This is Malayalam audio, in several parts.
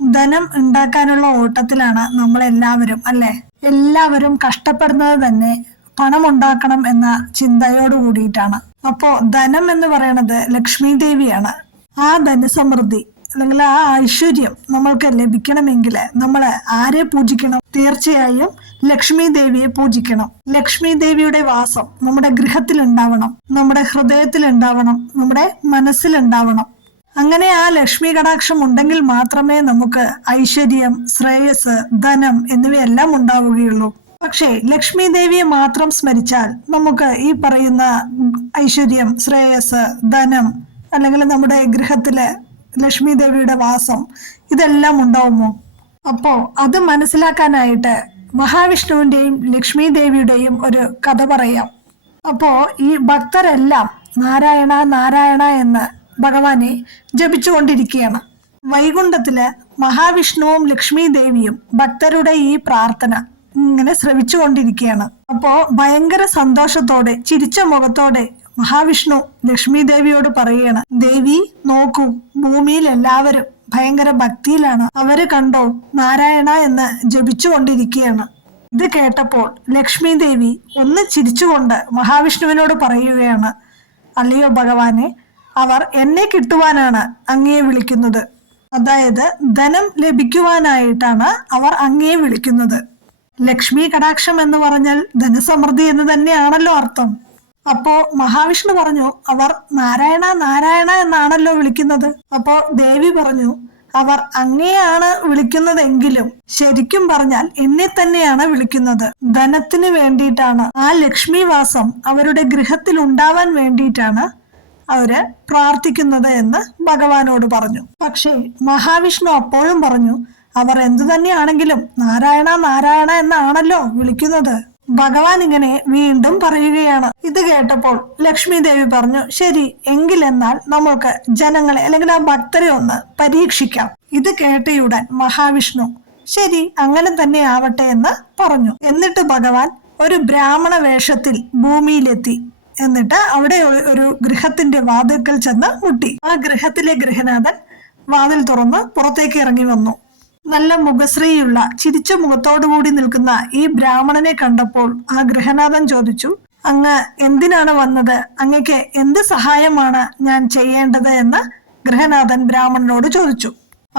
ധനം ഉണ്ടാക്കാനുള്ള ഓട്ടത്തിലാണ് നമ്മളെല്ലാവരും, അല്ലെ? എല്ലാവരും കഷ്ടപ്പെടുന്നത് തന്നെ പണം ഉണ്ടാക്കണം എന്ന ചിന്തയോട് കൂടിയിട്ടാണ്. അപ്പോ ധനം എന്ന് പറയുന്നത് ലക്ഷ്മി ദേവിയാണ്. ആ ധനസമൃദ്ധി അല്ലെങ്കിൽ ആ ഐശ്വര്യം നമ്മൾക്ക് ലഭിക്കണമെങ്കിൽ നമ്മൾ ആരെ പൂജിക്കണം? തീർച്ചയായും ലക്ഷ്മി ദേവിയെ പൂജിക്കണം. ലക്ഷ്മി ദേവിയുടെ വാസം നമ്മുടെ ഗൃഹത്തിൽ ഉണ്ടാവണം, നമ്മുടെ ഹൃദയത്തിൽ ഉണ്ടാവണം, നമ്മുടെ മനസ്സിലുണ്ടാവണം. അങ്ങനെ ആ ലക്ഷ്മി കടാക്ഷം ഉണ്ടെങ്കിൽ മാത്രമേ നമുക്ക് ഐശ്വര്യം, ശ്രേയസ്, ധനം എന്നിവയെല്ലാം ഉണ്ടാവുകയുള്ളൂ. പക്ഷേ ലക്ഷ്മി ദേവിയെ മാത്രം സ്മരിച്ചാൽ നമുക്ക് ഈ പറയുന്ന ഐശ്വര്യം, ശ്രേയസ്, ധനം അല്ലെങ്കിൽ നമ്മുടെ ഗൃഹത്തിലെ ലക്ഷ്മി ദേവിയുടെ വാസം ഇതെല്ലാം ഉണ്ടാവുമോ? അപ്പോ അത് മനസ്സിലാക്കാനായിട്ട് മഹാവിഷ്ണുവിന്റെയും ലക്ഷ്മി ദേവിയുടെയും ഒരു കഥ പറയാം. അപ്പോ ഈ ഭക്തരെല്ലാം നാരായണ നാരായണ എന്ന് ഭഗവാനെ ജപിച്ചുകൊണ്ടിരിക്കുകയാണ്. വൈകുണ്ഠത്തില് മഹാവിഷ്ണുവും ലക്ഷ്മി ദേവിയും ഭക്തരുടെ ഈ പ്രാർത്ഥന ഇങ്ങനെ ശ്രവിച്ചുകൊണ്ടിരിക്കുകയാണ്. അപ്പോ ഭയങ്കര സന്തോഷത്തോടെ ചിരിച്ച മുഖത്തോടെ മഹാവിഷ്ണു ലക്ഷ്മി ദേവിയോട് പറയുകയാണ്, ദേവി നോക്കൂ, ഭൂമിയിൽ എല്ലാവരും ഭയങ്കര ഭക്തിയിലാണ്. അവര് കണ്ടോ, നാരായണ എന്ന് ജപിച്ചുകൊണ്ടിരിക്കുകയാണ്. ഇത് കേട്ടപ്പോൾ ലക്ഷ്മി ദേവി ഒന്ന് ചിരിച്ചുകൊണ്ട് മഹാവിഷ്ണുവിനോട് പറയുകയാണ്, അല്ലയോ ഭഗവാനെ, അവർ എന്നെ കിട്ടുവാനാണ് അങ്ങയെ വിളിക്കുന്നത്. അതായത് ധനം ലഭിക്കുവാനായിട്ടാണ് അവർ അങ്ങയെ വിളിക്കുന്നത്. ലക്ഷ്മി കടാക്ഷം എന്ന് പറഞ്ഞാൽ ധനസമൃദ്ധി എന്ന് തന്നെയാണല്ലോ അർത്ഥം. അപ്പോ മഹാവിഷ്ണു പറഞ്ഞു, അവർ നാരായണ നാരായണ എന്നാണല്ലോ വിളിക്കുന്നത്. അപ്പോ ദേവി പറഞ്ഞു, അവർ അങ്ങയെയാണ് വിളിക്കുന്നതെങ്കിലും ശരിക്കും പറഞ്ഞാൽ എന്നെ തന്നെയാണ് വിളിക്കുന്നത്. ധനത്തിന് വേണ്ടിയിട്ടാണ്, ആ ലക്ഷ്മി വാസം അവരുടെ ഗൃഹത്തിൽ ഉണ്ടാവാൻ വേണ്ടിയിട്ടാണ് അവര് പ്രാർത്ഥിക്കുന്നത് എന്ന് ഭഗവാനോട് പറഞ്ഞു. പക്ഷേ മഹാവിഷ്ണു അപ്പോഴും പറഞ്ഞു, അവർ എന്തു തന്നെയാണെങ്കിലും നാരായണ നാരായണ എന്നാണല്ലോ വിളിക്കുന്നത്. ഭഗവാൻ ഇങ്ങനെ വീണ്ടും പറയുകയാണ്. ഇത് കേട്ടപ്പോൾ ലക്ഷ്മി ദേവി പറഞ്ഞു, ശരി എങ്കിലെന്നാൽ നമ്മൾക്ക് ജനങ്ങളെ അല്ലെങ്കിൽ ആ ഭക്തരെ ഒന്ന് പരീക്ഷിക്കാം. ഇത് കേട്ടയുടൻ മഹാവിഷ്ണു ശരി അങ്ങനെ തന്നെ ആവട്ടെ എന്ന് പറഞ്ഞു. എന്നിട്ട് ഭഗവാൻ ഒരു ബ്രാഹ്മണ വേഷത്തിൽ ഭൂമിയിലെത്തി. എന്നിട്ട് അവിടെ ഒരു ഗൃഹത്തിന്റെ വാതിൽക്കൽ ചെന്ന് മുട്ടി. ആ ഗൃഹത്തിലെ ഗൃഹനാഥൻ വാതിൽ തുറന്ന് പുറത്തേക്ക് ഇറങ്ങി വന്നു. നല്ല മുഖശ്രീയുള്ള ചിരിച്ച മുഖത്തോടുകൂടി നിൽക്കുന്ന ഈ ബ്രാഹ്മണനെ കണ്ടപ്പോൾ ആ ഗൃഹനാഥൻ ചോദിച്ചു, അങ്ങ് എന്തിനാണ് വന്നത്? അങ്ങക്ക് എന്ത് സഹായമാണ് ഞാൻ ചെയ്യേണ്ടത് എന്ന് ഗൃഹനാഥൻ ബ്രാഹ്മണനോട് ചോദിച്ചു.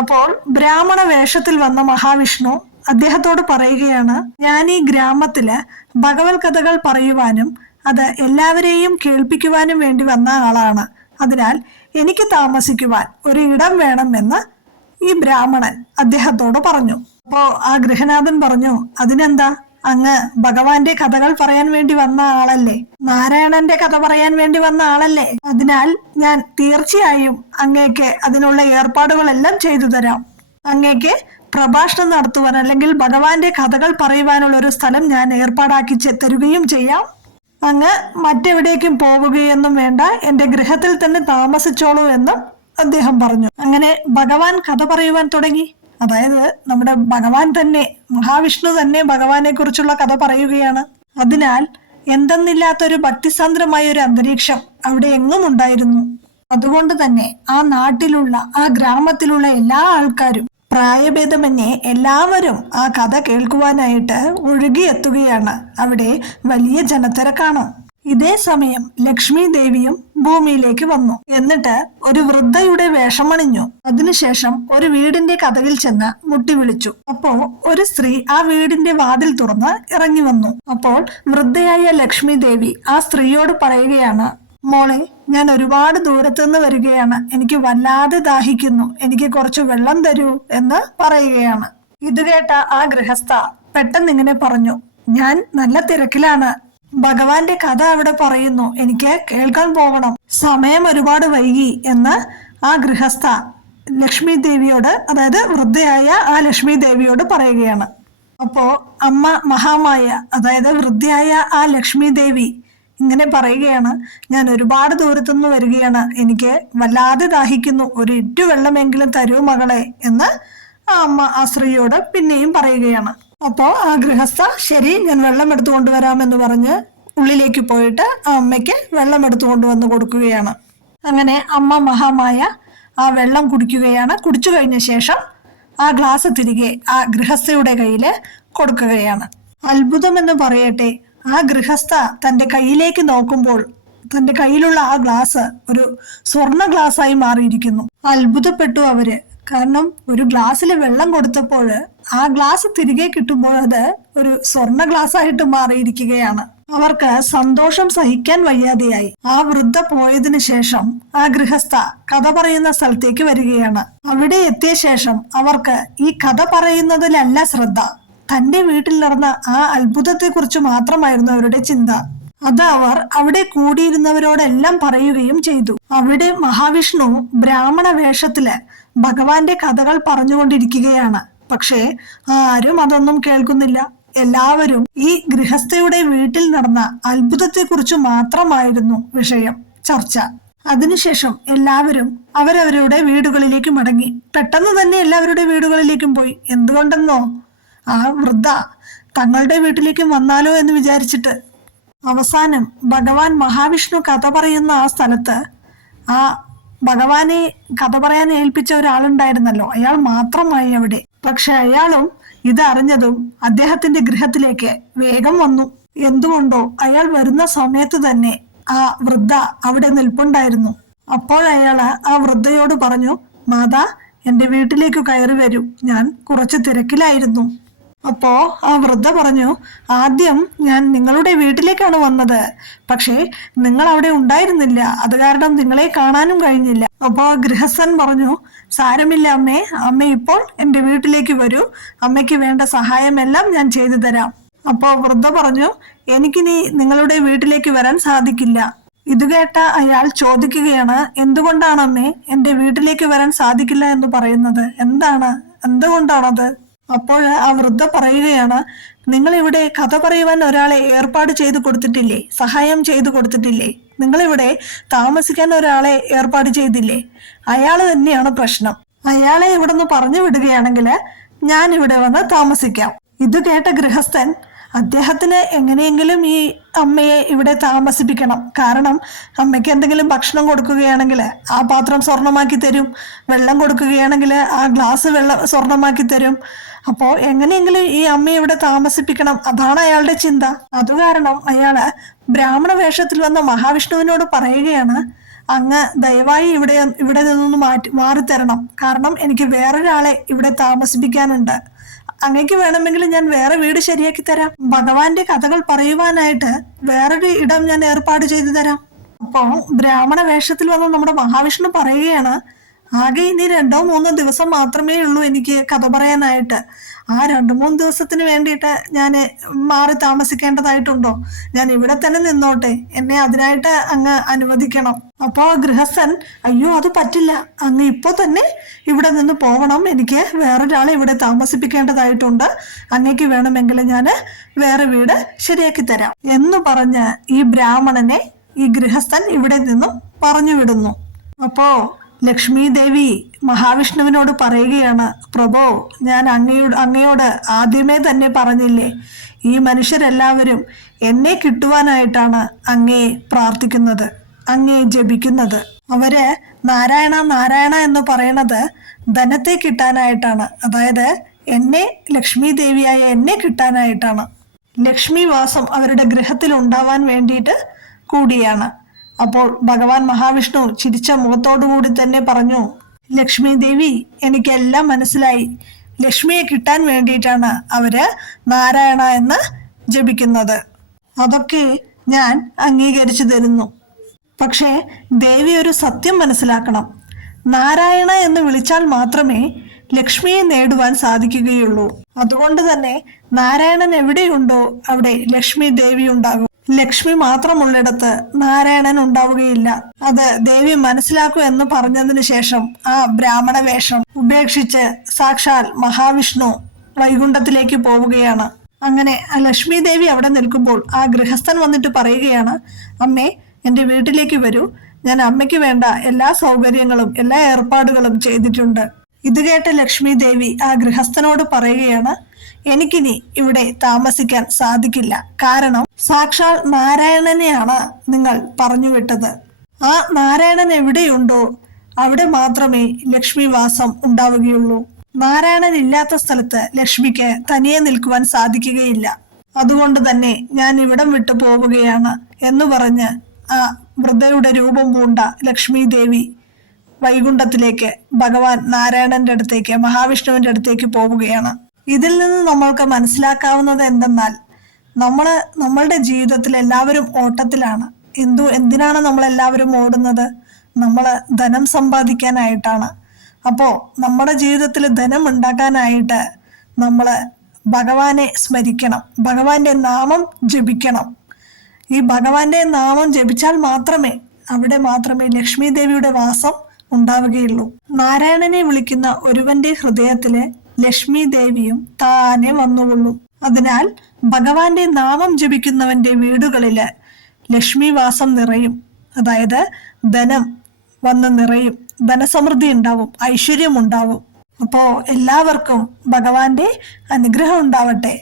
അപ്പോൾ ബ്രാഹ്മണ വേഷത്തിൽ വന്ന മഹാവിഷ്ണു അദ്ദേഹത്തോട് പറയുകയാണ്, ഞാൻ ഈ ഗ്രാമത്തില് ഭഗവത് കഥകൾ പറയുവാനും അത് എല്ലാവരെയും കേൾപ്പിക്കുവാനും വേണ്ടി വന്ന ആളാണ്. അതിനാൽ എനിക്ക് താമസിക്കുവാൻ ഒരു ഇടം വേണമെന്ന് ഈ ബ്രാഹ്മണൻ അദ്ദേഹത്തോട് പറഞ്ഞു. അപ്പോ ആ ഗൃഹനാഥൻ പറഞ്ഞു, അതിനെന്താ, അങ്ങ് ഭഗവാന്റെ കഥകൾ പറയാൻ വേണ്ടി വന്ന ആളല്ലേ, നാരായണന്റെ കഥ പറയാൻ വേണ്ടി വന്ന ആളല്ലേ, അതിനാൽ ഞാൻ തീർച്ചയായും അങ്ങേക്ക് അതിനുള്ള ഏർപ്പാടുകളെല്ലാം ചെയ്തു തരാം. അങ്ങേക്ക് പ്രഭാഷണം നടത്തുവാൻ അല്ലെങ്കിൽ ഭഗവാന്റെ കഥകൾ പറയുവാനുള്ള ഒരു സ്ഥലം ഞാൻ ഏർപ്പാടാക്കി തരുകയും ചെയ്യാം. അങ്ങ് മറ്റെവിടേക്കും പോവുകയൊന്നും വേണ്ട, എന്റെ ഗൃഹത്തിൽ തന്നെ താമസിച്ചോളൂ എന്നും അദ്ദേഹം പറഞ്ഞു. അങ്ങനെ ഭഗവാൻ കഥ പറയുവാൻ തുടങ്ങി. അതായത് നമ്മുടെ ഭഗവാൻ തന്നെ, മഹാവിഷ്ണു തന്നെ ഭഗവാനെ കുറിച്ചുള്ള കഥ പറയുകയാണ്. അതിനാൽ എന്തെന്നില്ലാത്തൊരു ഭക്തിസാന്ദ്രമായ ഒരു അന്തരീക്ഷം അവിടെ എങ്ങും ഉണ്ടായിരുന്നു. അതുകൊണ്ട് തന്നെ ആ നാട്ടിലുള്ള, ആ ഗ്രാമത്തിലുള്ള എല്ലാ ആൾക്കാരും പ്രായഭേദമന്യേ എല്ലാവരും ആ കഥ കേൾക്കുവാനായിട്ട് ഒഴുകിയെത്തുകയാണ്. അവിടെ വലിയ ജനത്തിരക്കാണ്. ഇതേ സമയം ലക്ഷ്മി ദേവിയും ഭൂമിയിലേക്ക് വന്നു. എന്നിട്ട് ഒരു വൃദ്ധയുടെ വേഷമണിഞ്ഞു. അതിനുശേഷം ഒരു വീടിന്റെ കതകിൽ ചെന്ന് മുട്ടി വിളിച്ചു. അപ്പോ ഒരു സ്ത്രീ ആ വീടിന്റെ വാതിൽ തുറന്ന് ഇറങ്ങി വന്നു. അപ്പോൾ വൃദ്ധയായ ലക്ഷ്മി ദേവി ആ സ്ത്രീയോട് പറയുകയാണ്, മോളെ, ഞാൻ ഒരുപാട് ദൂരത്തുനിന്ന് വരികയാണ്, എനിക്ക് വല്ലാതെ ദാഹിക്കുന്നു, എനിക്ക് കുറച്ച് വെള്ളം തരൂ എന്ന് പറയുകയാണ്. ഇത് കേട്ട ആ ഗൃഹസ്ഥ പെട്ടെന്ന് ഇങ്ങനെ പറഞ്ഞു, ഞാൻ നല്ല തിരക്കിലാണ്, ഭഗവാന്റെ കഥ അവിടെ പറയുന്നു, എനിക്ക് കേൾക്കാൻ പോകണം, സമയം ഒരുപാട് വൈകി എന്ന് ആ ഗൃഹസ്ഥ ലക്ഷ്മി ദേവിയോട്, അതായത് വൃദ്ധയായ ആ ലക്ഷ്മി ദേവിയോട് പറയുകയാണ്. അപ്പോ അമ്മ മഹാമായ, അതായത് വൃദ്ധയായ ആ ലക്ഷ്മി ദേവി ഇങ്ങനെ പറയുകയാണ്, ഞാൻ ഒരുപാട് ദൂരത്തുനിന്ന് വരികയാണ്, എനിക്ക് വല്ലാതെ ദാഹിക്കുന്നു, ഒരു ഇറ്റു വെള്ളമെങ്കിലും തരൂ മകളെ എന്ന് ആ അമ്മ ആ സ്ത്രീയോട് പിന്നെയും പറയുകയാണ്. അപ്പോ ആ ഗൃഹസ്ഥ ശരി ഞാൻ വെള്ളം എടുത്തു കൊണ്ടുവരാമെന്ന് പറഞ്ഞ് ഉള്ളിലേക്ക് പോയിട്ട് ആ അമ്മയ്ക്ക് വെള്ളം എടുത്തു കൊണ്ടുവന്ന് കൊടുക്കുകയാണ്. അങ്ങനെ അമ്മ മഹാമായ ആ വെള്ളം കുടിക്കുകയാണ്. കുടിച്ചു കഴിഞ്ഞ ശേഷം ആ ഗ്ലാസ് തിരികെ ആ ഗൃഹസ്ഥയുടെ കയ്യില് കൊടുക്കുകയാണ്. അത്ഭുതം എന്ന് പറയട്ടെ, ആ ഗൃഹസ്ഥ തന്റെ കയ്യിലേക്ക് നോക്കുമ്പോൾ തന്റെ കയ്യിലുള്ള ആ ഗ്ലാസ് ഒരു സ്വർണ്ണ ഗ്ലാസ്സായി മാറിയിരിക്കുന്നു. അത്ഭുതപ്പെട്ടു അവര്. കാരണം ഒരു ഗ്ലാസ്സിൽ വെള്ളം കൊടുത്തപ്പോൾ ആ ഗ്ലാസ് തിരികെ കിട്ടുമ്പോൾ അത് ഒരു സ്വർണ്ണ ഗ്ലാസ് ആയിട്ട് മാറിയിരിക്കുകയാണ്. അവർക്ക് സന്തോഷം സഹിക്കാൻ വയ്യാതെയായി. ആ വൃദ്ധ പോയതിനു ശേഷം ആ ഗൃഹസ്ഥ കഥ പറയുന്ന സ്ഥലത്തേക്ക് വരികയാണ്. അവിടെ എത്തിയ ശേഷം അവർക്ക് ഈ കഥ പറയുന്നതിലല്ല ശ്രദ്ധ, തന്റെ വീട്ടിൽ നടന്ന ആ അത്ഭുതത്തെ കുറിച്ച് മാത്രമായിരുന്നു അവരുടെ ചിന്ത. അത് അവർ അവിടെ കൂടിയിരുന്നവരോടെല്ലാം പറയുകയും ചെയ്തു. അവിടെ മഹാവിഷ്ണു ബ്രാഹ്മണ വേഷത്തില് ഭഗവാന്റെ കഥകൾ പറഞ്ഞുകൊണ്ടിരിക്കുകയാണ്. പക്ഷേ ആരും അതൊന്നും കേൾക്കുന്നില്ല. എല്ലാവരും ഈ ഗൃഹസ്ഥയുടെ വീട്ടിൽ നടന്ന അത്ഭുതത്തെ കുറിച്ച് മാത്രമായിരുന്നു വിഷയം, ചർച്ച. അതിനുശേഷം എല്ലാവരും അവരവരുടെ വീടുകളിലേക്ക് മടങ്ങി. പെട്ടെന്ന് തന്നെ എല്ലാവരുടെ വീടുകളിലേക്കും പോയി. എന്തുകൊണ്ടെന്നോ, ആ വൃദ്ധ തങ്ങളുടെ വീട്ടിലേക്ക് വന്നാലോ എന്ന് വിചാരിച്ചിട്ട്. അവസാനം ഭഗവാൻ മഹാവിഷ്ണു കഥ പറയുന്ന ആ സ്ഥലത്ത് ആ ഭഗവാനെ കഥ പറയാൻ ഏൽപ്പിച്ച ഒരാളുണ്ടായിരുന്നല്ലോ, അയാൾ മാത്രമായി അവിടെ. പക്ഷെ അയാളും ഇത് അറിഞ്ഞതും അദ്ദേഹത്തിന്റെ ഗൃഹത്തിലേക്ക് വേഗം വന്നു. എന്തുകൊണ്ടോ അയാൾ വരുന്ന സമയത്ത് തന്നെ ആ വൃദ്ധ അവിടെ നിൽപ്പുണ്ടായിരുന്നു. അപ്പോഴയാള് ആ വൃദ്ധയോട് പറഞ്ഞു, മാതാ, എന്റെ വീട്ടിലേക്ക് കയറി വരൂ, ഞാൻ കുറച്ച് തിരക്കിലായിരുന്നു. അപ്പോ ആ വൃദ്ധ പറഞ്ഞു, ആദ്യം ഞാൻ നിങ്ങളുടെ വീട്ടിലേക്കാണ് വന്നത്, പക്ഷേ നിങ്ങൾ അവിടെ ഉണ്ടായിരുന്നില്ല, അത് കാരണം നിങ്ങളെ കാണാനും കഴിഞ്ഞില്ല. അപ്പോ ഗൃഹസ്ഥൻ പറഞ്ഞു, സാരമില്ല അമ്മേ, അമ്മ ഇപ്പോൾ എന്റെ വീട്ടിലേക്ക് വരൂ, അമ്മയ്ക്ക് വേണ്ട സഹായമെല്ലാം ഞാൻ ചെയ്തു തരാം. അപ്പോ വൃദ്ധ പറഞ്ഞു, എനിക്കിനി നിങ്ങളുടെ വീട്ടിലേക്ക് വരാൻ സാധിക്കില്ല. ഇത് കേട്ട അയാൾ ചോദിക്കുകയാണ്, എന്തുകൊണ്ടാണ് അമ്മേ എന്റെ വീട്ടിലേക്ക് വരാൻ സാധിക്കില്ല എന്ന് പറയുന്നത്? എന്തുകൊണ്ടാണത്? അപ്പോൾ ആ വൃദ്ധ പറയുകയാണ്, നിങ്ങൾ ഇവിടെ കഥ പറയുവാൻ ഒരാളെ ഏർപ്പാട് ചെയ്തു കൊടുത്തിട്ടില്ലേ, സഹായം ചെയ്തു കൊടുത്തിട്ടില്ലേ? നിങ്ങളിവിടെ താമസിക്കാൻ ഒരാളെ ഏർപ്പാട് ചെയ്തില്ലേ? അയാള് തന്നെയാണ് പ്രശ്നം. അയാളെ ഇവിടെ നിന്ന് പറഞ്ഞു വിടുകയാണെങ്കിൽ ഞാൻ ഇവിടെ വന്ന് താമസിക്കാം. ഇത് കേട്ട ഗൃഹസ്ഥൻ, അദ്ദേഹത്തിന് എങ്ങനെയെങ്കിലും ഈ അമ്മയെ ഇവിടെ താമസിപ്പിക്കണം. കാരണം അമ്മയ്ക്ക് എന്തെങ്കിലും ഭക്ഷണം കൊടുക്കുകയാണെങ്കിൽ ആ പാത്രം സ്വർണമാക്കി തരും, വെള്ളം കൊടുക്കുകയാണെങ്കിൽ ആ ഗ്ലാസ് സ്വർണമാക്കി തരും. അപ്പോ എങ്ങനെയെങ്കിലും ഈ അമ്മയെ ഇവിടെ താമസിപ്പിക്കണം, അതാണ് അയാളുടെ ചിന്ത. അതുകാരണം അയാള് ബ്രാഹ്മണ വേഷത്തിൽ വന്ന മഹാവിഷ്ണുവിനോട് പറയുകയാണ്, അങ്ങ് ദയവായി ഇവിടെ നിന്നൊന്ന് മാറിത്തരണം. കാരണം എനിക്ക് വേറൊരാളെ ഇവിടെ താമസിപ്പിക്കാനുണ്ട്. അങ്ങേക്ക് വേണമെങ്കിൽ ഞാൻ വേറെ വീട് ശരിയാക്കി തരാം. ഭഗവാന്റെ കഥകൾ പറയുവാനായിട്ട് വേറൊരു ഇടം ഞാൻ ഏർപ്പാട് ചെയ്തു തരാം. അപ്പോ ബ്രാഹ്മണ വേഷത്തിൽ വന്ന് നമ്മുടെ മഹാവിഷ്ണു പറയുകയാണ്, ആകെ ഇനി 2-3 ദിവസം മാത്രമേ ഉള്ളൂ എനിക്ക് കഥ പറയാനായിട്ട്. ആ 2-3 ദിവസത്തിന് വേണ്ടിയിട്ട് ഞാൻ മാറി താമസിക്കേണ്ടതായിട്ടുണ്ടോ? ഞാൻ ഇവിടെ തന്നെ നിന്നോട്ടെ, എന്നെ അതിനായിട്ട് അങ്ങ് അനുവദിക്കണം. അപ്പോ ഗൃഹസ്ഥൻ, അയ്യോ അത് പറ്റില്ല, അങ്ങ് ഇപ്പോ തന്നെ ഇവിടെ നിന്ന് പോകണം, എനിക്ക് വേറൊരാളെ ഇവിടെ താമസിപ്പിക്കേണ്ടതായിട്ടുണ്ട്, അങ്ങേക്ക് വേണമെങ്കിൽ ഞാൻ വേറെ വീട് ശരിയാക്കി തരാം എന്ന് പറഞ്ഞ് ഈ ബ്രാഹ്മണനെ ഈ ഗൃഹസ്ഥൻ ഇവിടെ നിന്നും പറഞ്ഞു വിടുന്നു. അപ്പോ ലക്ഷ്മി ദേവി മഹാവിഷ്ണുവിനോട് പറയുകയാണ്, പ്രഭോ, ഞാൻ അങ്ങയോട് ആദ്യമേ തന്നെ പറഞ്ഞില്ലേ, ഈ മനുഷ്യരെല്ലാവരും എന്നെ കിട്ടുവാനായിട്ടാണ് അങ്ങയെ പ്രാർത്ഥിക്കുന്നത്, അങ്ങയെ ജപിക്കുന്നത്. അവര് നാരായണ നാരായണ എന്ന് പറയണത് ധനത്തെ കിട്ടാനായിട്ടാണ്, അതായത് എന്നെ, ലക്ഷ്മി ദേവിയായ എന്നെ കിട്ടാനായിട്ടാണ്. ലക്ഷ്മി വാസം അവരുടെ ഗൃഹത്തിൽ ഉണ്ടാവാൻ വേണ്ടിയിട്ട് കൂടിയാണ്. അപ്പോൾ ഭഗവാൻ മഹാവിഷ്ണു ചിരിച്ച മുഖത്തോടുകൂടി തന്നെ പറഞ്ഞു, ലക്ഷ്മി ദേവി, എനിക്കെല്ലാം മനസ്സിലായി. ലക്ഷ്മിയെ കിട്ടാൻ വേണ്ടിയിട്ടാണ് അവര് നാരായണ എന്ന് ജപിക്കുന്നത്. അതൊക്കെ ഞാൻ അംഗീകരിച്ചു തരുന്നു. പക്ഷേ ദേവി ഒരു സത്യം മനസ്സിലാക്കണം. നാരായണ എന്ന് വിളിച്ചാൽ മാത്രമേ ലക്ഷ്മിയെ നേടുവാൻ സാധിക്കുകയുള്ളൂ. അതുകൊണ്ട് തന്നെ നാരായണൻ എവിടെയുണ്ടോ അവിടെ ലക്ഷ്മി ദേവി ഉണ്ടാകും. ലക്ഷ്മി മാത്രമുള്ളിടത്ത് നാരായണൻ ഉണ്ടാവുകയില്ല. അത് ദേവി മനസ്സിലാക്കൂ എന്ന് പറഞ്ഞതിന് ശേഷം ആ ബ്രാഹ്മണ വേഷം ഉപേക്ഷിച്ച് സാക്ഷാൽ മഹാവിഷ്ണു വൈകുണ്ഠത്തിലേക്ക് പോവുകയാണ്. അങ്ങനെ ലക്ഷ്മി ദേവി അവിടെ നിൽക്കുമ്പോൾ ആ ഗൃഹസ്ഥൻ വന്നിട്ട് പറയുകയാണ്, അമ്മേ, എന്റെ വീട്ടിലേക്ക് വരൂ, ഞാൻ അമ്മയ്ക്ക് വേണ്ട എല്ലാ സൗകര്യങ്ങളും എല്ലാ ഏർപ്പാടുകളും ചെയ്തിട്ടുണ്ട്. ഇത് കേട്ട ലക്ഷ്മി ദേവി ആ ഗൃഹസ്ഥനോട് പറയുകയാണ്, എനിക്കിനി ഇവിടെ താമസിക്കാൻ സാധിക്കില്ല. കാരണം സാക്ഷാൽ നാരായണനെയാണ് നിങ്ങൾ പറഞ്ഞു വിട്ടത്. ആ നാരായണൻ എവിടെയുണ്ടോ അവിടെ മാത്രമേ ലക്ഷ്മി വാസം ഉണ്ടാവുകയുള്ളൂ. നാരായണൻ ഇല്ലാത്ത സ്ഥലത്ത് ലക്ഷ്മിക്ക് തനിയെ നിൽക്കുവാൻ സാധിക്കുകയില്ല. അതുകൊണ്ട് തന്നെ ഞാൻ ഇവിടം വിട്ടു പോവുകയാണ് എന്ന് പറഞ്ഞ് ആ വൃദ്ധയുടെ രൂപം പൂണ്ട ലക്ഷ്മി ദേവി വൈകുണ്ഠത്തിലേക്ക് ഭഗവാൻ നാരായണന്റെ അടുത്തേക്ക്, മഹാവിഷ്ണുവിന്റെ അടുത്തേക്ക് പോവുകയാണ്. ഇതിൽ നിന്ന് നമ്മൾക്ക് മനസ്സിലാക്കാവുന്നത് എന്തെന്നാൽ നമ്മളുടെ ജീവിതത്തിൽ എല്ലാവരും ഓട്ടത്തിലാണ്. എന്തിനാണ് നമ്മൾ എല്ലാവരും ഓടുന്നത്? നമ്മൾ ധനം സമ്പാദിക്കാനായിട്ടാണ്. അപ്പോ നമ്മുടെ ജീവിതത്തിൽ ധനം ഉണ്ടാക്കാനായിട്ട് നമ്മൾ ഭഗവാനെ സ്മരിക്കണം, ഭഗവാന്റെ നാമം ജപിക്കണം. ഈ ഭഗവാന്റെ നാമം ജപിച്ചാൽ മാത്രമേ ലക്ഷ്മി ദേവിയുടെ വാസം ഉണ്ടാവുകയുള്ളൂ. നാരായണനെ വിളിക്കുന്ന ഒരുവന്റെ ഹൃദയത്തില് ലക്ഷ്മി ദേവിയും താനെ വന്നുകൊള്ളും. അതിനാൽ ഭഗവാന്റെ നാമം ജപിക്കുന്നവന്റെ വീടുകളില് ലക്ഷ്മി വാസം നിറയും. അതായത് ധനം വന്ന് നിറയും, ധനസമൃദ്ധി ഉണ്ടാവും, ഐശ്വര്യം ഉണ്ടാവും. അപ്പോ എല്ലാവർക്കും ഭഗവാന്റെ അനുഗ്രഹം ഉണ്ടാവട്ടെ.